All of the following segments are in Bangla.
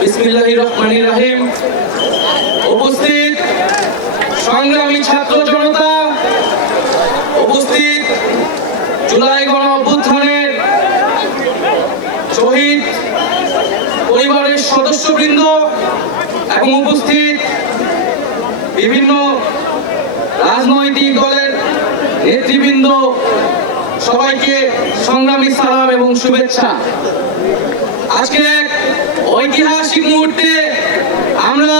বিসমিল্লাহ রহমানির রাহিম উপস্থিত সংগ্রামী ছাত্র জনতা উপস্থিত জুলাই গণ অভ্যুত্থানের শহীদ পরিবারের সদস্যবৃন্দ এবং উপস্থিত বিভিন্ন রাজনৈতিক দলের নেতৃবৃন্দ সবাইকে সংগ্রামী সালাম এবং শুভেচ্ছা আজকে এক ঐতিহাসিক মুহূর্তে আমরা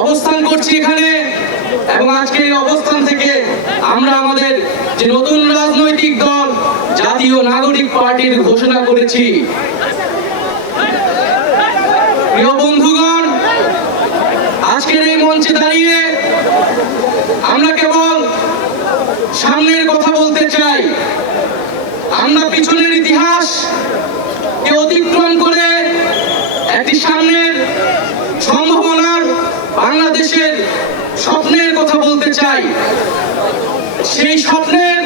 অবস্থান করছি এখানে এবং আজকে এই অবস্থান থেকে আমরা আমাদের যে নতুন রাজনৈতিক দল জাতীয় নাগরিক পার্টির ঘোষণা করেছি প্রিয় বন্ধুগণ আজকের এই মঞ্চে দাঁড়িয়ে আমরা কেবল সামনের কথা বলতে চাই আমরা পিছনের ইতিহাস সেই স্বপ্নের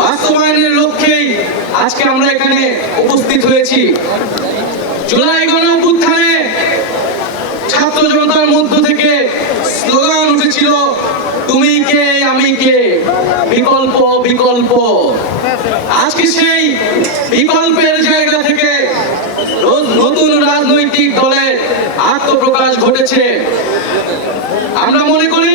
বাস্তবায়নের লক্ষ্যেই আজকে আমরা এখানে উপস্থিত হয়েছি জুলাই গণ ছাত্র জনতার মধ্য থেকে স্লোগান উঠেছিল তুমি কে আমি কে বিকল্প বিকল্প আজকে সেই বিকল্পের জায়গা থেকে নতুন রাজনৈতিক দলের আত্মপ্রকাশ ঘটেছে আমরা মনে করি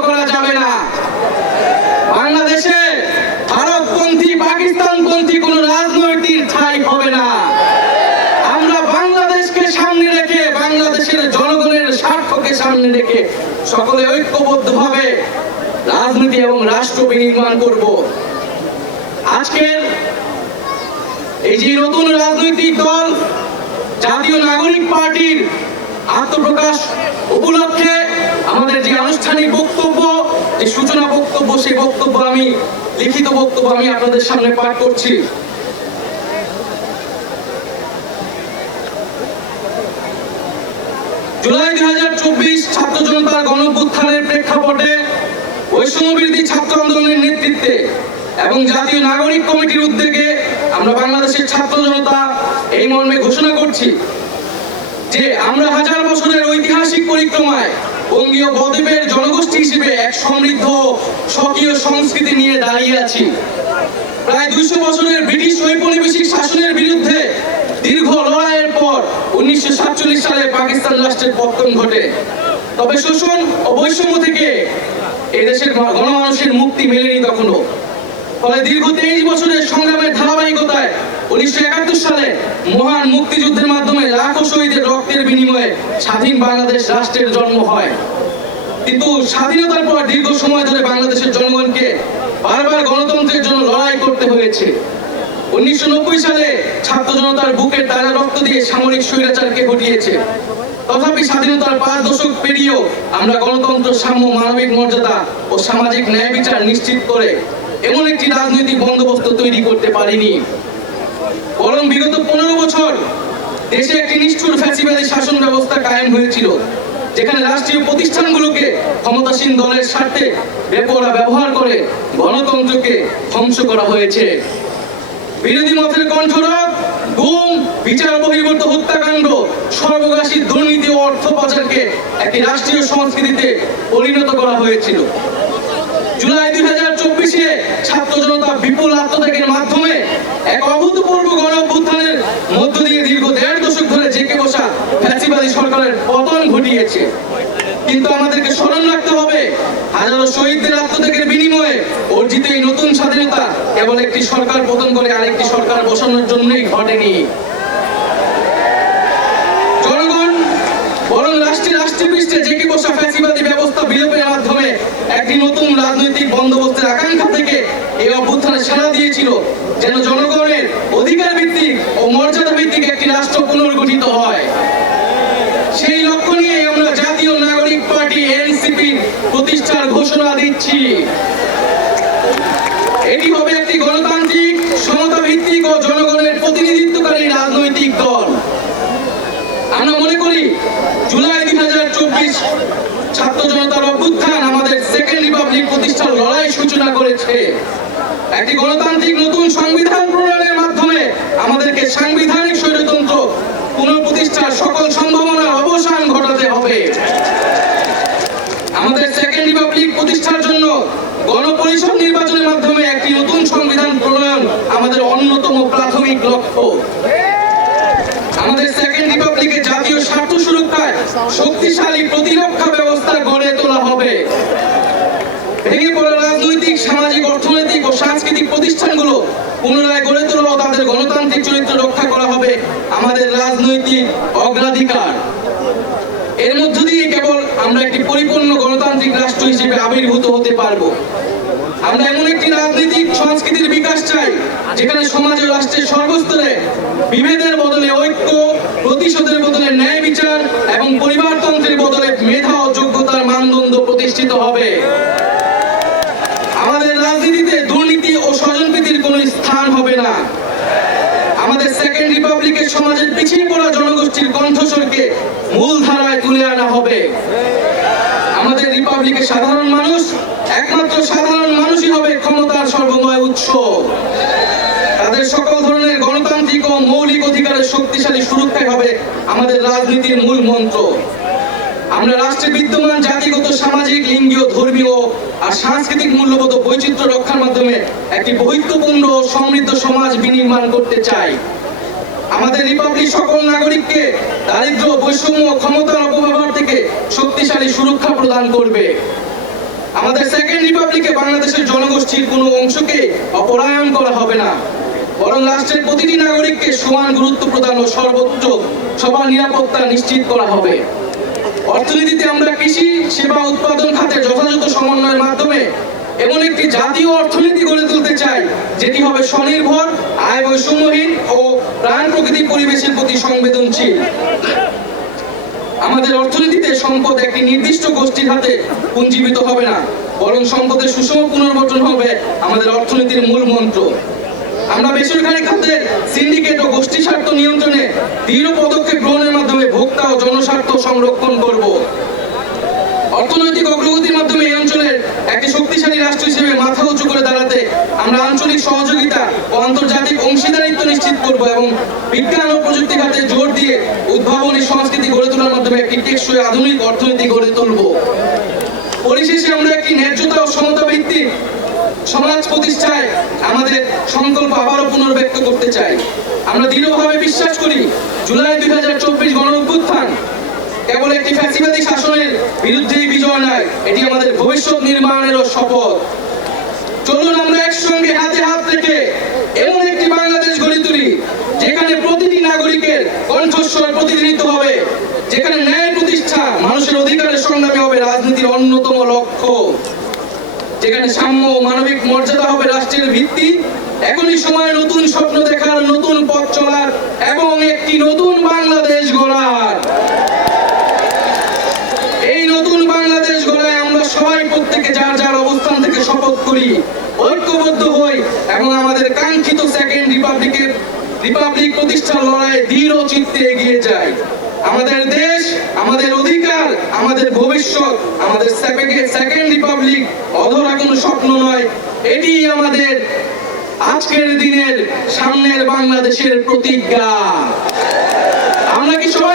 সামনে রেখে সকলে ঐক্যবদ্ধ ঐক্যবদ্ধভাবে রাজনীতি এবং রাষ্ট্র বিনির্মাণ করব আজকের এই যে নতুন রাজনৈতিক দল জাতীয় নাগরিক পার্টির আত্মপ্রকাশ উপলক্ষে আমাদের যে আনুষ্ঠানিক বক্তব্য যে সূচনা বক্তব্য সেই বক্তব্য আমি লিখিত বক্তব্য আমি আপনাদের সামনে পাঠ করছি জুলাই দুই হাজার চব্বিশ ছাত্র জনতা গণপুত্থানের প্রেক্ষাপটে বৈষম্যবিরোধী ছাত্র আন্দোলনের নেতৃত্বে এবং জাতীয় নাগরিক কমিটির উদ্যোগে আমরা বাংলাদেশের ছাত্র জনতা এই মর্মে ঘোষণা করছি যে আমরা হাজার বছরের ঐতিহাসিক পরিক্রমায় বঙ্গীয় বদ্বীপের জনগোষ্ঠী হিসেবে এক সমৃদ্ধ স্বকীয় সংস্কৃতি নিয়ে দাঁড়িয়ে আছি প্রায় দুইশো বছরের ব্রিটিশ ঔপনিবেশিক শাসনের বিরুদ্ধে দীর্ঘ লড়াইয়ের পর উনিশশো সালে পাকিস্তান রাষ্ট্রের পতন ঘটে তবে শোষণ ও বৈষম্য থেকে এই দেশের গণমানুষের মুক্তি মেলেনি তখনও ফলে দীর্ঘ তেইশ বছরের সংগ্রামের ধারাবাহিকতায় উনিশশো একাত্তর সালে মহান মুক্তিযুদ্ধের মাধ্যমে লাখো শহীদের রক্তের বিনিময়ে স্বাধীন বাংলাদেশ রাষ্ট্রের জন্ম হয় কিন্তু স্বাধীনতার পর দীর্ঘ সময় ধরে বাংলাদেশের জনগণকে বারবার গণতন্ত্রের জন্য লড়াই করতে হয়েছে উনিশশো সালে ছাত্র জনতার বুকের তাজা রক্ত দিয়ে সামরিক স্বৈরাচারকে ঘটিয়েছে তথাপি স্বাধীনতার পাঁচ দশক পেরিয়েও আমরা গণতন্ত্র সাম্য মানবিক মর্যাদা ও সামাজিক ন্যায় বিচার নিশ্চিত করে এমন একটি রাজনৈতিক বন্দোবস্ত তৈরি করতে পারিনি বরং বিগত পনেরো বছর দেশে একটি নিষ্ঠুর ফ্যাসিবাদী শাসন ব্যবস্থা কায়েম হয়েছিল যেখানে রাষ্ট্রীয় প্রতিষ্ঠানগুলোকে ক্ষমতাসীন দলের স্বার্থে বেপরা ব্যবহার করে গণতন্ত্রকে ধ্বংস করা হয়েছে বিরোধী মতের কণ্ঠরোধ গুম বিচার বহির্ভূত হত্যাকাণ্ড সর্বগ্রাসী দুর্নীতি ও অর্থ পাচারকে একটি রাষ্ট্রীয় সংস্কৃতিতে পরিণত করা হয়েছিল জুলাই দুই হাজার চব্বিশে ছাত্র জনতা বিপুল আত্মত্যাগের মাধ্যমে এক অভূতপূর্ব গণ অভ্যুত্থানের মধ্য দিয়ে দীর্ঘ দেড় দশক ধরে জেঁকে বসা ফ্যাসিবাদী সরকারের পতন ঘটিয়েছে কিন্তু আমাদেরকে স্মরণ রাখতে হবে হাজারো শহীদদের আত্মত্যাগের বিনিময়ে অর্জিত এই নতুন স্বাধীনতা কেবল একটি সরকার পতন করে আরেকটি সরকার বসানোর জন্যই ঘটেনি জনগণ বরং রাষ্ট্রপৃষ্ঠে বসা ফ্যাসিবাদী ব্যবস্থা বিলোপের মাধ্যমে একটি নতুন রাজনৈতিক বন্দোবস্তের আকাঙ্ক্ষা থেকে এই অভ্যুত্থানে দিয়েছিল যেন জনগণের অধিকার ভিত্তিক ও মর্যাদা ভিত্তিক একটি রাষ্ট্র পুনর্গঠিত হয় সেই লক্ষ্য নিয়ে আমরা জাতীয় নাগরিক পার্টি এনসিপি প্রতিষ্ঠার ঘোষণা দিচ্ছি নাগরিক ও জনগণের প্রতিনিধিত্বকারী রাজনৈতিক দল আমরা মনে করি জুলাই দুই হাজার চব্বিশ ছাত্র জনতার অভ্যুত্থান আমাদের সেকেন্ড রিপাবলিক প্রতিষ্ঠার লড়াই সূচনা করেছে একটি গণতান্ত্রিক নতুন সংবিধান প্রণয়নের মাধ্যমে আমাদেরকে সাংবিধানিক স্বৈরতন্ত্র পুনঃপ্রতিষ্ঠার সকল সম্ভাবনার অবসান ঘটাতে হবে আমাদের সেকেন্ড রিপাবলিক প্রতিষ্ঠার জন্য গণপরিষদ নির্বাচনের মাধ্যমে একটি নতুন লক্ষ্য আমাদের সেকেন্ড রিপাবলিকে জাতীয় স্বার্থ সুরক্ষায় শক্তিশালী প্রতিরক্ষা ব্যবস্থা গড়ে তোলা হবে ভেঙে পড়ে রাজনৈতিক সামাজিক অর্থনৈতিক ও সাংস্কৃতিক প্রতিষ্ঠানগুলো পুনরায় গড়ে তোলা ও তাদের গণতান্ত্রিক চরিত্র রক্ষা করা হবে আমাদের রাজনৈতিক অগ্রাধিকার এর মধ্য দিয়ে কেবল আমরা একটি পরিপূর্ণ গণতান্ত্রিক রাষ্ট্র হিসেবে আবির্ভূত হতে পারবো আমরা এমন একটি রাজনৈতিক সংস্কৃতির বিকাশ চাই যেখানে সমাজে রাষ্ট্রের সর্বস্তরে বিভেদের বদলে ঐক্য প্রতিশোধের বদলে ন্যায় বিচার এবং পরিবারতন্ত্রের বদলে মেধা ও যোগ্যতার মানদণ্ড প্রতিষ্ঠিত হবে আমাদের রাজনীতিতে দুর্নীতি ও স্বজনপ্রীতির কোনো স্থান হবে না আমাদের সেকেন্ড রিপাবলিকের সমাজের পিছিয়ে পড়া জনগোষ্ঠীর কণ্ঠস্বরকে মূল ধারায় তুলে আনা হবে আমাদের রিপাবলিকের সাধারণ মানুষ একমাত্র সাধারণ মানুষই হবে ক্ষমতার সর্বময় উৎস তাদের সকল ধরনের গণতান্ত্রিক ও মৌলিক অধিকারের শক্তিশালী সুরক্ষাই হবে আমাদের রাজনীতির মূল মন্ত্র আমরা রাষ্ট্রে বিদ্যমান জাতিগত সামাজিক লিঙ্গীয় ধর্মীয় আর সাংস্কৃতিক মূল্যবোধ বৈচিত্র্য রক্ষার মাধ্যমে একটি বহিত্বপূর্ণ সমৃদ্ধ সমাজ বিনির্মাণ করতে চাই আমাদের রিপাবলিক সকল নাগরিককে দারিদ্র বৈষম্য ক্ষমতার অপব্যবহার থেকে শক্তিশালী সুরক্ষা প্রদান করবে আমাদের সেকেন্ড রিপাবলিকে বাংলাদেশের জনগোষ্ঠীর কোনো অংশকে অপরায়ণ করা হবে না বরং রাষ্ট্রের প্রতিটি নাগরিককে সমান গুরুত্ব প্রদান ও সর্বোচ্চ সবার নিরাপত্তা নিশ্চিত করা হবে অর্থনীতিতে আমরা কৃষি সেবা উৎপাদন খাতে যথাযথ সমন্বয়ের মাধ্যমে এমন একটি জাতীয় অর্থনীতি গড়ে তুলতে চাই যেটি হবে স্বনির্ভর আয় বৈষম্যহীন ও প্রাণ প্রকৃতি পরিবেশের প্রতি সংবেদনশীল আমাদের অর্থনীতিতে সম্পদ একটি নির্দিষ্ট গোষ্ঠীর হাতে পুঞ্জীবিত হবে না বরং সম্পদের সুষম পুনর্গঠন হবে আমাদের অর্থনীতির মূল মন্ত্র আমরা বেসরকারি খাতের সিন্ডিকেট ও গোষ্ঠী স্বার্থ নিয়ন্ত্রণে দৃঢ় পদক্ষেপ গ্রহণের মাধ্যমে ভোক্তা ও জনস্বার্থ সংরক্ষণ করব অর্থনৈতিক অগ্রগতির মাধ্যমে এই অঞ্চলের একটি শক্তিশালী রাষ্ট্র হিসেবে মাথা উঁচু করে দাঁড়াতে আমরা আঞ্চলিক সহযোগিতা ও আন্তর্জাতিক অংশীদারিত্ব নিশ্চিত করব এবং বিজ্ঞান ও প্রযুক্তি খাতে জোর দিয়ে উদ্ভাবনী মাধ্যমে একটি টেকসই আধুনিক অর্থনীতি গড়ে তুলব পরিশেষে আমরা একটি ন্যায্যতা ও সমতা ভিত্তিক সমাজ প্রতিষ্ঠায় আমাদের সংকল্প আবারও পুনর্ব্যক্ত করতে চাই আমরা দৃঢ়ভাবে বিশ্বাস করি জুলাই দুই হাজার চব্বিশ গণ কেবল একটি ফ্যাসিবাদী শাসনের বিরুদ্ধেই বিজয় নয় এটি আমাদের ভবিষ্যৎ নির্মাণেরও শপথ চলুন আমরা একসঙ্গে হাতে হাত রেখে এমন একটি বাংলাদেশ গড়ে তুলি যেখানে প্রতিটি নাগরিকের কণ্ঠস্বর প্রতিনিধিত্ব হবে যেখানে ন্যায় প্রতিষ্ঠা মানুষের অধিকারের সংগ্রামে হবে রাজনীতির অন্যতম লক্ষ্য যেখানে সাম্য ও মানবিক মর্যাদা হবে রাষ্ট্রের ভিত্তি এখনই সময় নতুন স্বপ্ন দেখার নতুন পথ চলার এবং একটি নতুন বাংলাদেশ গড়ার এই নতুন বাংলাদেশ গড়ায় আমরা সবাই প্রত্যেকে যার যার অবস্থান থেকে শপথ করি ঐক্যবদ্ধ হই এবং আমাদের কাঙ্ক্ষিত সেকেন্ড রিপাবলিকের রিপাবলিক প্রতিষ্ঠার লড়াই দৃঢ় চিত্তে এগিয়ে যায় আমাদের দেশ আমাদের অধিকার আমাদের ভবিষ্যৎ আমাদের সেকেন্ড রিপাবলিক অধরা কোনো স্বপ্ন নয় এটি আমাদের আজকের দিনের সামনের বাংলাদেশের প্রতিজ্ঞা আমরা কি সবাই